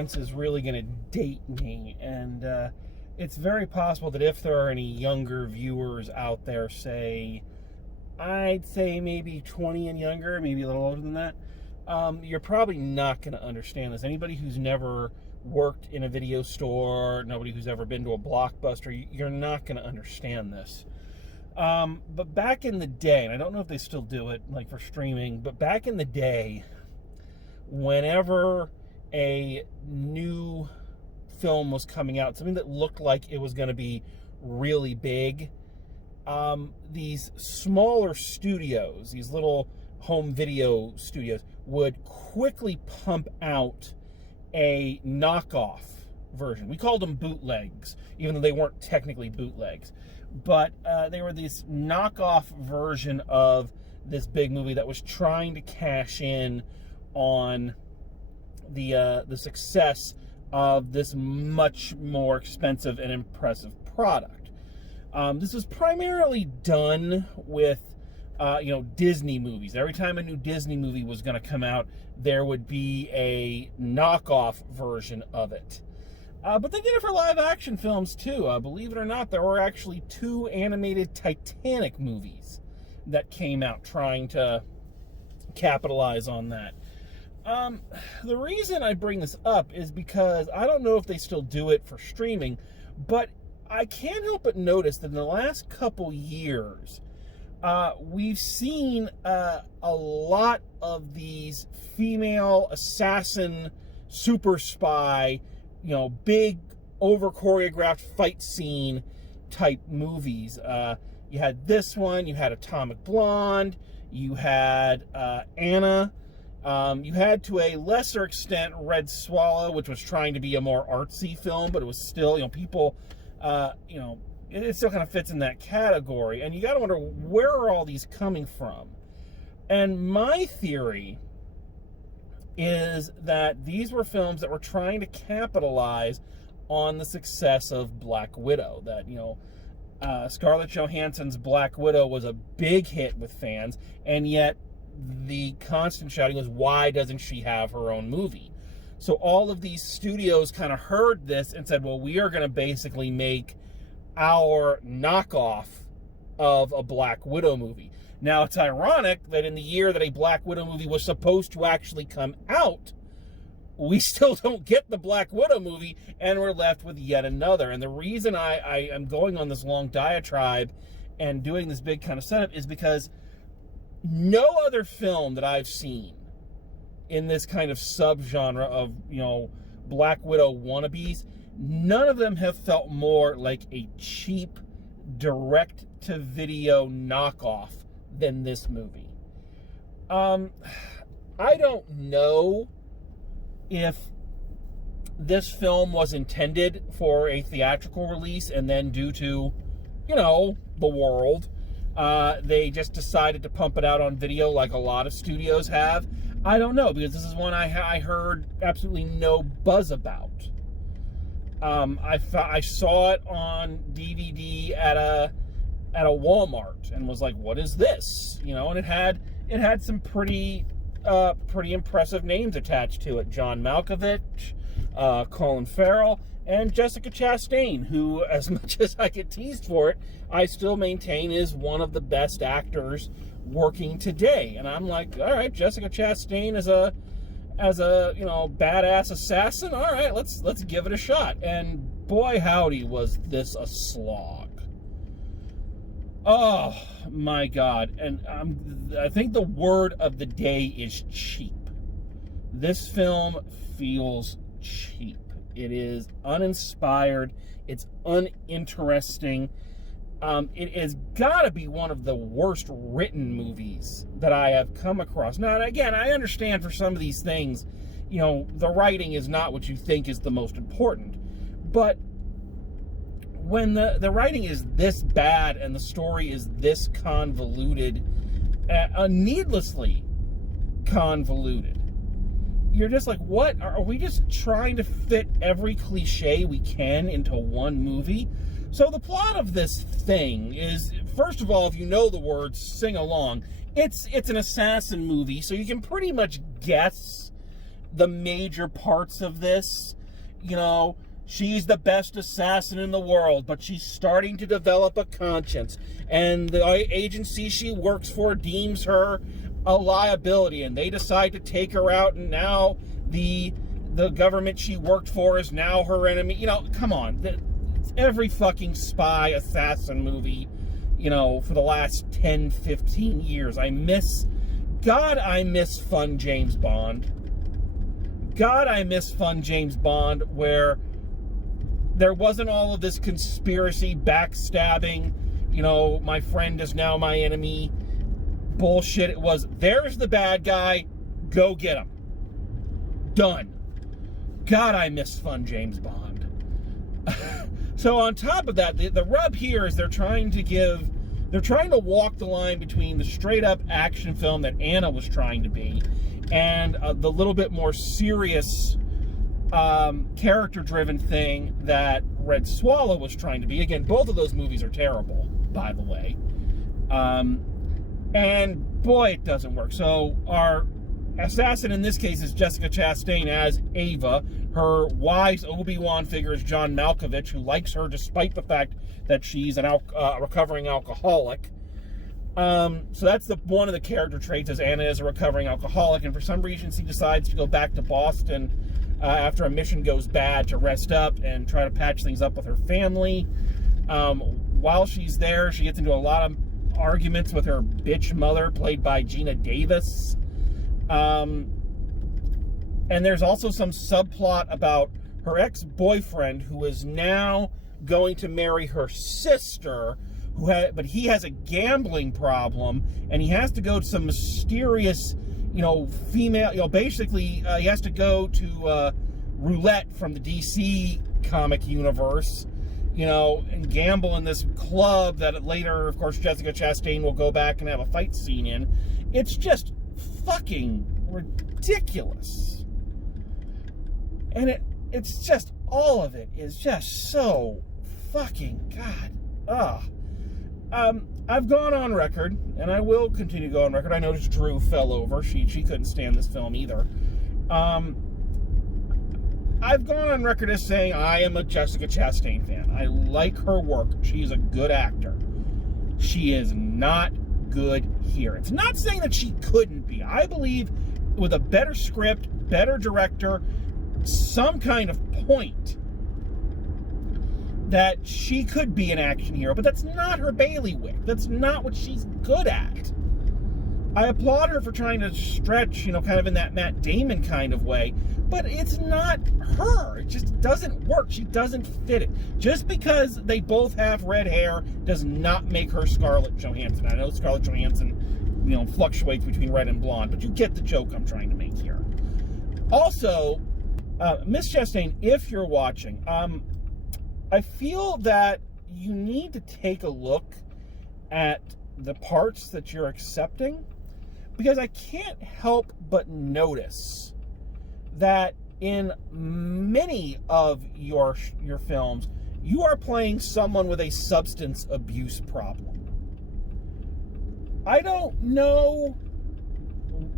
reference is really going to date me, and it's very possible that if there are any younger viewers out there, say, I'd say maybe 20 and younger, maybe a little older than that, you're probably not going to understand this. Anybody who's never worked in a video store, nobody who's ever been to a Blockbuster, you're not going to understand this. But back in the day, and I don't know if they still do it, like for streaming, but back in the day, whenever a new film was coming out, something that looked like it was going to be really big, these smaller studios, these little home video studios, would quickly pump out a knockoff version. We called them bootlegs, even though they weren't technically bootlegs. But they were this knockoff version of this big movie that was trying to cash in on the success of this much more expensive and impressive product. This was primarily done with Disney movies. Every time a new Disney movie was going to come out, there would be a knockoff version of it. But they did it for live action films too. Believe it or not, there were actually 2 animated Titanic movies that came out trying to capitalize on that. The reason I bring this up is because I don't know if they still do it for streaming, but I can't help but notice that in the last couple years, we've seen a lot of these female assassin, super spy, big over choreographed fight scene type movies. You had this one, you had Atomic Blonde, you had Anna, you had to a lesser extent Red Swallow, which was trying to be a more artsy film, but it was still, people, it still kind of fits in that category. And you got to wonder, where are all these coming from? And my theory is that these were films that were trying to capitalize on the success of Black Widow. That, Scarlett Johansson's Black Widow was a big hit with fans, and yet the constant shouting was, why doesn't she have her own movie? So all of these studios kind of heard this and said, well, we are going to basically make our knockoff of a Black Widow movie. Now, it's ironic that in the year that a Black Widow movie was supposed to actually come out, we still don't get the Black Widow movie, and we're left with yet another. And the reason I am going on this long diatribe and doing this big kind of setup is because no other film that I've seen in this kind of subgenre of, Black Widow wannabes, none of them have felt more like a cheap, direct-to-video knockoff than this movie. I don't know if this film was intended for a theatrical release, and then due to, the world, they just decided to pump it out on video like a lot of studios have. I don't know, because this is one I heard absolutely no buzz about. I saw it on DVD at a Walmart and was like, what is this? And it had some pretty impressive names attached to it. John Malkovich, Colin Farrell, and Jessica Chastain, who, as much as I get teased for it, I still maintain is one of the best actors working today. And I'm like, all right, Jessica Chastain as a badass assassin, all right, let's give it a shot. And boy howdy, was this a slog. Oh my God. And I think the word of the day is cheap. This film feels cheap. It is uninspired. It's uninteresting. It has got to be one of the worst written movies that I have come across. Now, again, I understand for some of these things, the writing is not what you think is the most important. But when the writing is this bad and the story is this convoluted, needlessly convoluted, you're just like, what? Are we just trying to fit every cliche we can into one movie? So the plot of this thing is, first of all, if you know the words, sing along. It's an assassin movie, so you can pretty much guess the major parts of this. You know, she's the best assassin in the world, but she's starting to develop a conscience. And the agency she works for deems her a liability, and they decide to take her out, and now the government she worked for is now her enemy. You know, come on. Every fucking spy assassin movie, you know, for the last 10, 15 years. I miss fun James Bond. God, I miss fun James Bond, where there wasn't all of this conspiracy, backstabbing, you know, my friend is now my enemy bullshit. It was, there's the bad guy, go get him. Done. God, I miss fun James Bond. So on top of that, the rub here is they're trying to walk the line between the straight-up action film that Anna was trying to be and the little bit more serious character-driven thing that Red Swallow was trying to be. Again, both of those movies are terrible, by the way. And boy, it doesn't work. So our assassin in this case is Jessica Chastain as Ava. Her wise Obi-Wan figure is John Malkovich, who likes her despite the fact that she's a recovering alcoholic. So that's one of the character traits, as Anna is a recovering alcoholic, and for some reason she decides to go back to Boston after a mission goes bad to rest up and try to patch things up with her family. While she's there, she gets into a lot of arguments with her bitch mother, played by Geena Davis. And there's also some subplot about her ex-boyfriend, who is now going to marry her sister, but he has a gambling problem, and he has to go to some mysterious, you know, female, you know, basically he has to go to roulette from the DC comic universe, you know, and gamble in this club that later, of course, Jessica Chastain will go back and have a fight scene in. It's just fucking ridiculous. And it's just, all of it is just so fucking, God, I've gone on record, and I will continue to go on record. I noticed Drew fell over. She couldn't stand this film either. I've gone on record as saying I am a Jessica Chastain fan. I like her work. She's a good actor. She is not good here. It's not saying that she couldn't be. I believe with a better script, better director, some kind of point, that she could be an action hero, but that's not her bailiwick. That's not what she's good at. I applaud her for trying to stretch, you know, kind of in that Matt Damon kind of way, but it's not her. It just doesn't work. She doesn't fit it. Just because they both have red hair does not make her Scarlett Johansson. I know Scarlett Johansson, you know, fluctuates between red and blonde, but you get the joke I'm trying to make here. Also, Miss Chastain, if you're watching, I feel that you need to take a look at the parts that you're accepting, because I can't help but notice that in many of your films, you are playing someone with a substance abuse problem. I don't know,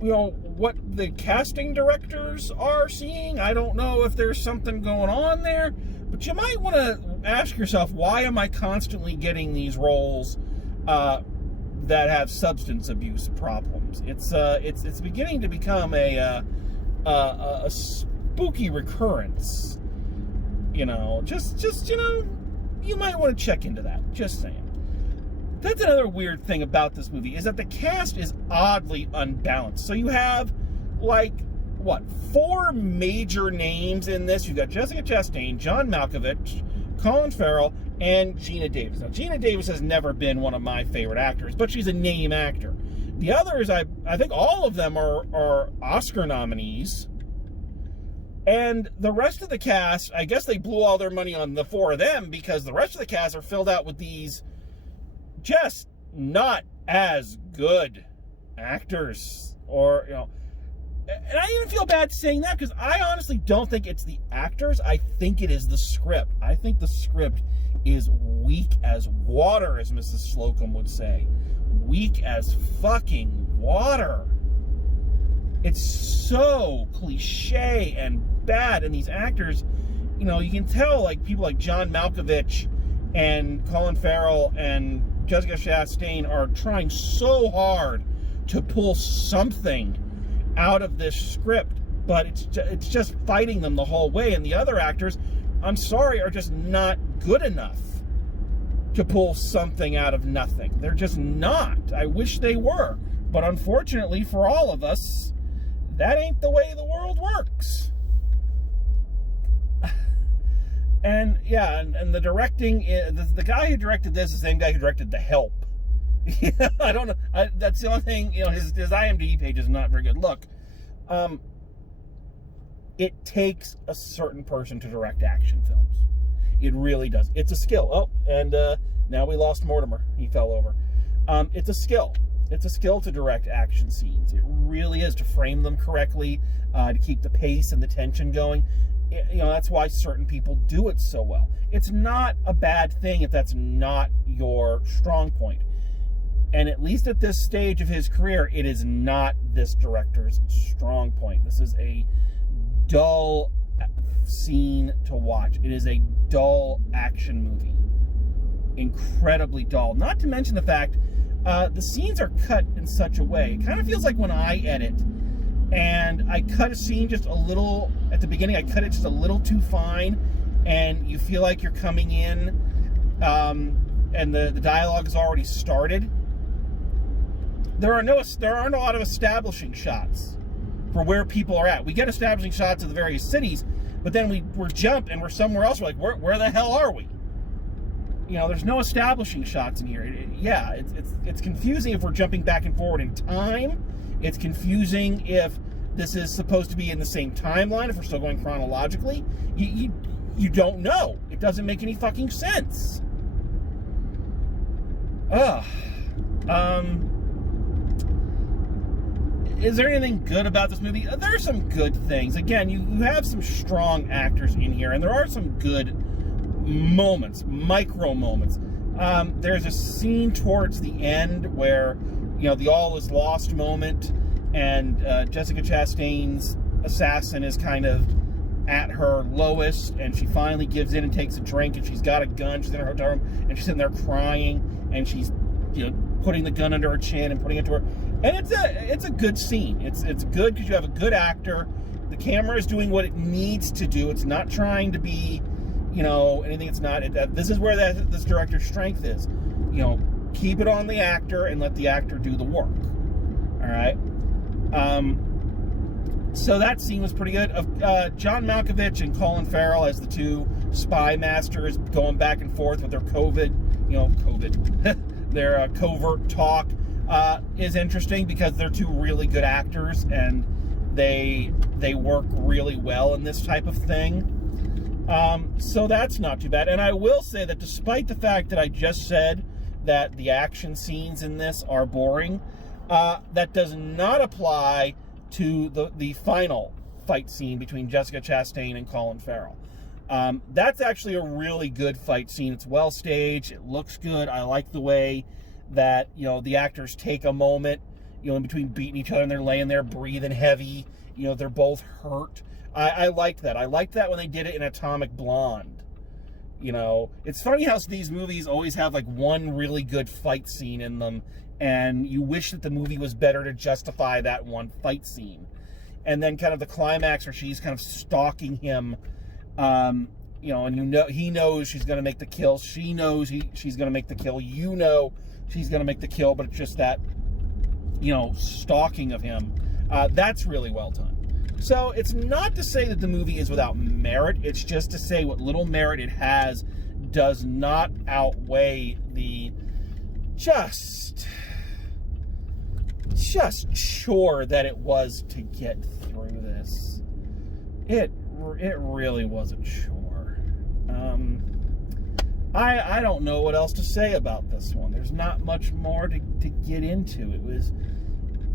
you know, what the casting directors are seeing. I don't know if there's something going on there, but you might want to ask yourself, why am I constantly getting these roles that have substance abuse problems? It's beginning to become a spooky recurrence. You know, just you know, you might want to check into that. Just saying. That's another weird thing about this movie, is that the cast is oddly unbalanced. So you have, like, what, 4 major names in this. You've got Jessica Chastain, John Malkovich, Colin Farrell, and Geena Davis. Now, Geena Davis has never been one of my favorite actors, but she's a name actor. The others, I think all of them are Oscar nominees. And the rest of the cast, I guess they blew all their money on the 4 of them, because the rest of the cast are filled out with these just not as good actors, or, you know, and I even feel bad saying that, because I honestly don't think it's the actors. I think it is the script. I think the script is weak as water, as Mrs. Slocum would say. Weak as fucking water. It's so cliche and bad, and these actors, you know, you can tell, like, people like John Malkovich and Colin Farrell and Jessica Chastain are trying so hard to pull something out of this script, but it's just fighting them the whole way, and the other actors, I'm sorry, are just not good enough to pull something out of nothing. They're just not. I wish they were, but unfortunately for all of us, that ain't the way the world works. And yeah, and the directing, the guy who directed this is the same guy who directed The Help. I don't know. That's the only thing, you know, his IMDb page is not very good. Look, it takes a certain person to direct action films. It really does. It's a skill. Oh, and now we lost Mortimer. He fell over. It's a skill. It's a skill to direct action scenes. It really is, to frame them correctly, to keep the pace and the tension going. You know, that's why certain people do it so well. It's not a bad thing if that's not your strong point. And at least at this stage of his career, it is not this director's strong point. This is a dull scene to watch. It is a dull action movie. Incredibly dull. Not to mention the fact the scenes are cut in such a way. It kind of feels like when I edit and I cut a scene just a little, at the beginning, I cut it just a little too fine, and you feel like you're coming in, and the dialogue has already started. There aren't a lot of establishing shots for where people are at. We get establishing shots of the various cities, but then we're jump and we're somewhere else. We're like, where the hell are we? You know, there's no establishing shots in here. It's confusing if we're jumping back and forward in time. It's confusing if this is supposed to be in the same timeline, if we're still going chronologically. You don't know. It doesn't make any fucking sense. Is there anything good about this movie? There are some good things. Again, you have some strong actors in here, and there are some good moments, micro moments. There's a scene towards the end where, you know, the all is lost moment, and Jessica Chastain's assassin is kind of at her lowest, and she finally gives in and takes a drink, and she's got a gun. She's in her hotel room, and she's sitting there crying, and she's, you know, putting the gun under her chin and putting it to her. And it's a good scene. It's good because you have a good actor. The camera is doing what it needs to do. It's not trying to be, you know, anything it's not. This is where this director's strength is. You know, keep it on the actor and let the actor do the work. All right. So that scene was pretty good. John Malkovich and Colin Farrell as the two spy masters going back and forth with their their covert talk is interesting because they're two really good actors and they work really well in this type of thing. So that's not too bad. And I will say that despite the fact that I just said that the action scenes in this are boring, that does not apply to the final fight scene between Jessica Chastain and Colin Farrell. That's actually a really good fight scene. It's well staged. It looks good. I like the way that, you know, the actors take a moment, you know, in between beating each other and they're laying there breathing heavy. You know, they're both hurt. I liked that. I liked that when they did it in Atomic Blonde. You know, it's funny how these movies always have like one really good fight scene in them, and you wish that the movie was better to justify that one fight scene. And then kind of the climax where she's kind of stalking him, you know, and you know he knows she's going to make the kill. She knows she's going to make the kill. You know she's going to make the kill, but it's just that, you know, stalking of him. That's really well done. So it's not to say that the movie is without merit. It's just to say what little merit it has does not outweigh the just chore that it was to get through this. It really was a chore. I don't know what else to say about this one. There's not much more to get into.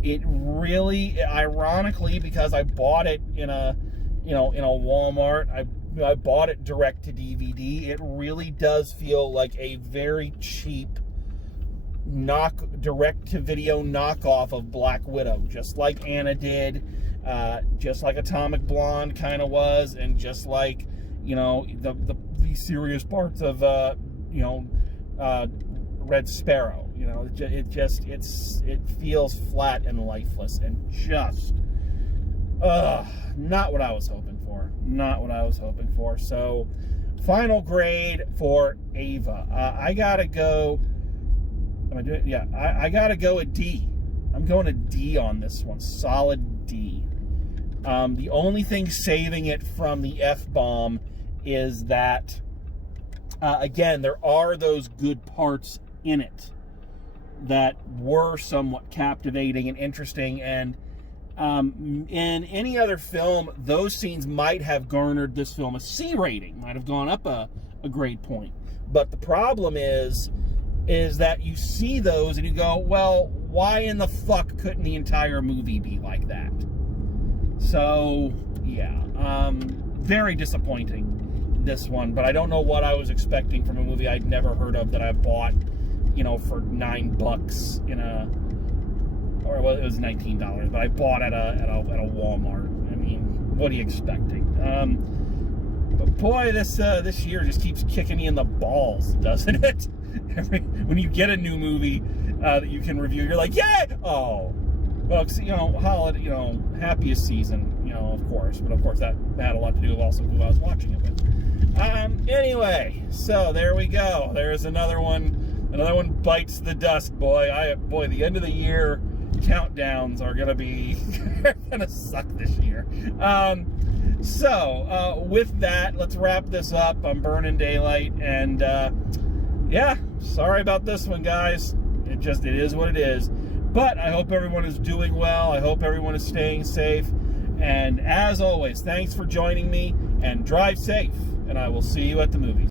It really, ironically, because I bought it in a Walmart, I bought it direct to DVD. It really does feel like a very cheap direct-to-video knockoff of Black Widow, just like Anna did, just like Atomic Blonde kind of was, and just like, you know, the serious parts of, you know, Red Sparrow. You know, it feels flat and lifeless and just, not what I was hoping for. Not what I was hoping for. So, final grade for Ava. I gotta go. Am I doing? Yeah, I gotta go a D. I'm going a D on this one. Solid D. The only thing saving it from the F-bomb is that, again, there are those good parts in it that were somewhat captivating and interesting, and in any other film, those scenes might have garnered this film a C rating, might have gone up a grade point. But the problem is that you see those and you go, well, why in the fuck couldn't the entire movie be like that? So, yeah, very disappointing, this one. But I don't know what I was expecting from a movie I'd never heard of that I bought, you know, for $9 in a, or well, it was $19, but I bought at a Walmart. I mean, what are you expecting? But boy, this year just keeps kicking me in the balls, doesn't it? When you get a new movie that you can review, you're like, yeah! Oh, well, you know, holiday, you know, happiest season, you know, of course. But of course, that had a lot to do with also who I was watching it with. Anyway, so there we go. There's another one. Another one bites the dust, boy. Boy, the end of the year countdowns are gonna be gonna suck this year. So with that, let's wrap this up. I'm burning daylight, and yeah, sorry about this one, guys. It is what it is. But I hope everyone is doing well. I hope everyone is staying safe. And as always, thanks for joining me, and drive safe. And I will see you at the movies.